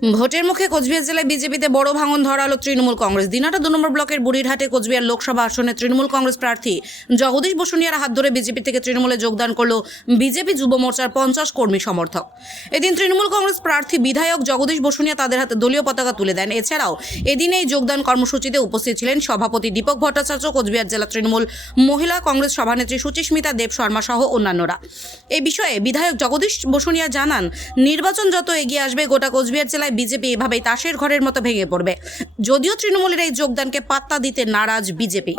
ভোটের মুখে কোচবিহার জেলায় বিজেপিতে বড় ভাঙন ধরালো তৃণমূল কংগ্রেস। দিনহাটা 2 নম্বর ব্লকের বুড়িরহাটে কোচবিহার লোকসভা আসনে তৃণমূল কংগ্রেস প্রার্থী জগদীশ বসুনিয়ার হাত ধরে বিজেপি থেকে তৃণমূলে যোগদান করল বিজেপি যুব মোর্চার 50 কর্মী সমর্থক। এদিন তৃণমূল কংগ্রেস প্রার্থী বিধায়ক জগদীশ বসুনিয়া তাদের হাতে দলীয় পতাকা তুলে দেন। এছাড়াও এদিন এই যোগদান কর্মসূচিতে উপস্থিত ছিলেন সভাপতি দীপক ভট্টাচার্য, কোচবিহার জেলা তৃণমূল মহিলা কংগ্রেস সভানেত্রী সুচিস্মিতা দেব শর্মা সহ অন্যান্যরা। এই বিষয়ে বিধায়ক জগদীশ বসুনিয়া জানান, নির্বাচন যত এগিয়ে আসবে গোটা কোচবিহার জেলায় বিজেপি এভাবেই তাসের ঘরের মতো ভেঙে পড়বে। যদিও তৃণমূলের এই যোগদানকে পাত্তা দিতে নারাজ বিজেপি।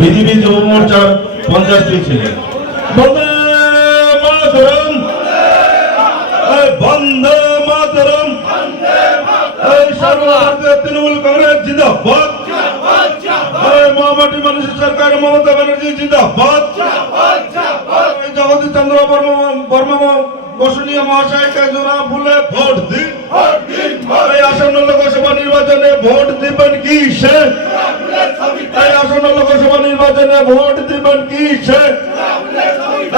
বিজেপি যুব মোর্চার 50টি ছেলে বন্দে মাতরম, বন্দে মাতরম, সর্বভারতীয় তৃণমূল কংগ্রেস জিন্দাবাদ, মহামাটি মানুষের সরকার মমতা ব্যানার্জি জিন্দাবাদ, জগদীশ চন্দ্র বর্মা বসুনিয়া মহাশয়কে জোড়া ফুলে ভোট দিন। এই আসন্ন লোকসভা নির্বাচনে ভোট দিবেন কিসে? এই আসন্ন লোকসভা নির্বাচনে ভোট দিবেন কিসে?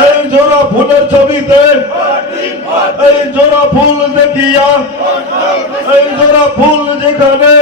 এই জোড়া ফুলের ছবিতে, এই জোড়া ফুল দেখিয়া, এই জোড়া ফুল যেখানে